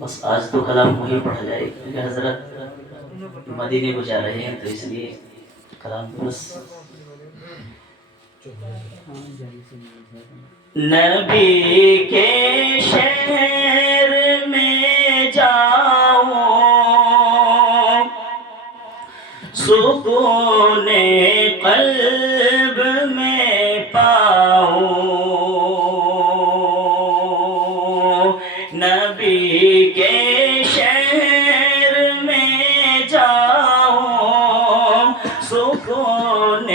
بس آج تو کلام وہی پڑھا جائے کیونکہ حضرت مدینے کو جا رہے ہیں، تو اس لیے کلام بس نبی کے شہر میں جاؤں سکون قلب میں پاؤں، نبی کے شہر میں جاؤں سکون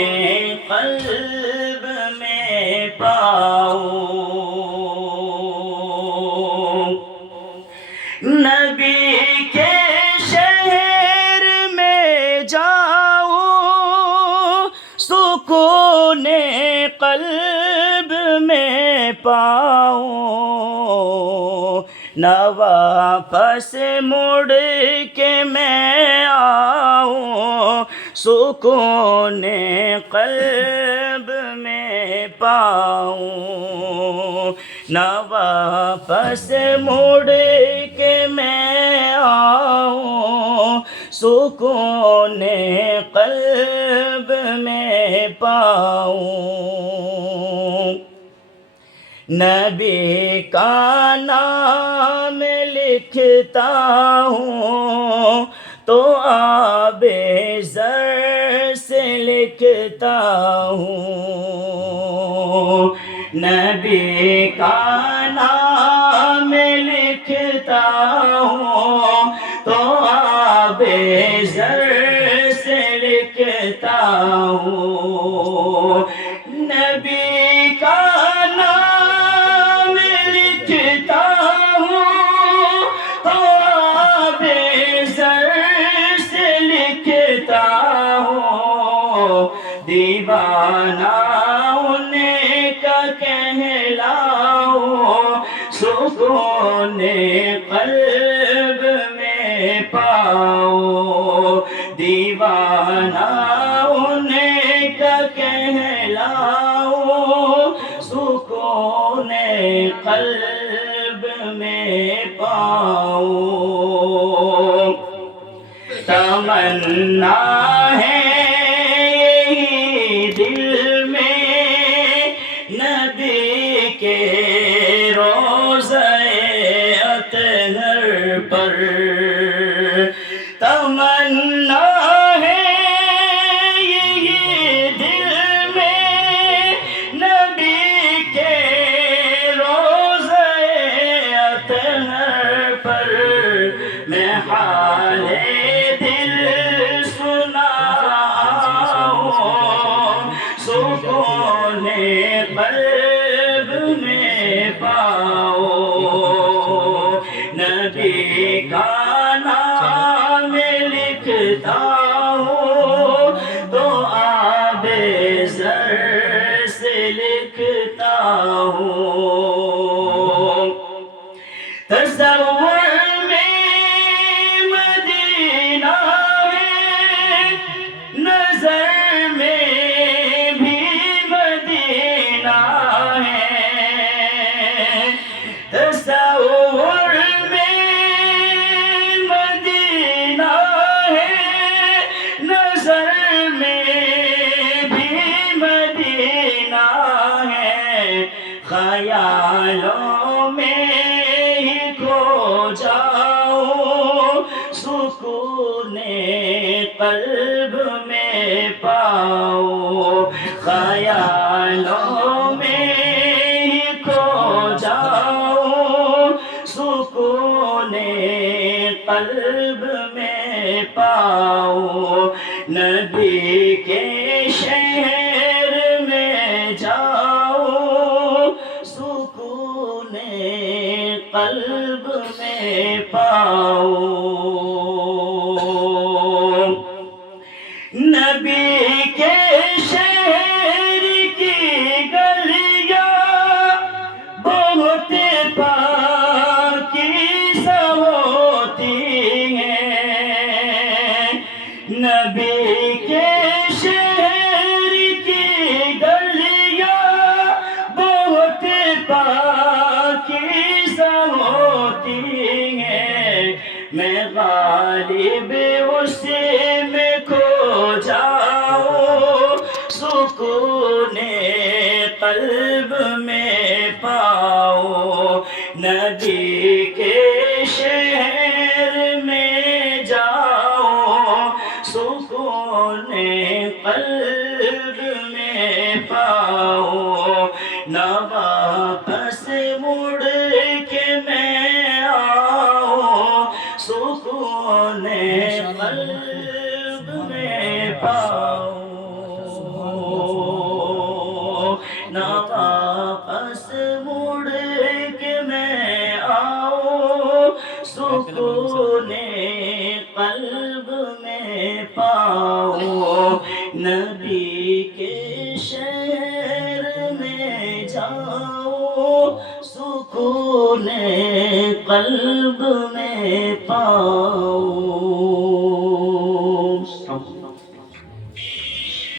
قلب میں پاؤں، نبی کے شہر میں جاؤں سکون قلب میں پاؤں، نہ واپس مڑ کے میں آؤں سکون قلب میں پاؤں، نہ واپس مڑ کے میں آؤں سکون قلب میں پاؤں، نبی کا نام لکھتا ہوں تو آب زر سے لکھتا ہوں، نبی کا نام لکھتا ہوں تو آب زر سے لکھتا ہوں، نبی کا نام لکھتا ہوں تو آب زر سے لکھتا ہوں، دیوانہ ان کا کہلاؤں سکون قلب میں پاؤں، دیوانہ ان کا کہلاؤں سکون قلب میں پاؤں، تمنا ہے یہی دل میں نبی کے روضہ اطہر پر، تمنا ہے یہی دل میں نبی کے روضہ اطہر پر، میں حال دل سناؤں سکون قلب میں پاؤں، نبی کا نام لکھتا ہوں تو آب زر سے لکھتا ہوں، تصور میں مدینہ ہے نظر میں بھی مدینہ ہے، تصور میں مدینہ ہے نظر میں بھی مدینہ ہے، خیالوں میں ہی کھو جاؤں سکون قلب میں پاؤں، خیالوں میں ہی کھو جاؤں سکون قلب میں پاؤں، نبی کے شہر میں جاؤں سکون قلب میں پاؤں، نبی کے شہر کی گلیاں بہت پاکیزہ ہوتی ہیں، نبی کے شہر کی گلیاں بہت پاکیزہ ہوتی ہیں، طالب اسی میں کھو جاؤ سکون قلب میں پاؤ نبی کے شہر میں جاؤ سکون قلب میں پاؤ نہ واپس مڑ کے میں آؤ سکون قلب میں پاؤ نہ واپس مڑ کے میں آؤ سکون قلب میں پاؤ نبی کے شہر میں جاؤ سکون قلب میں پاؤ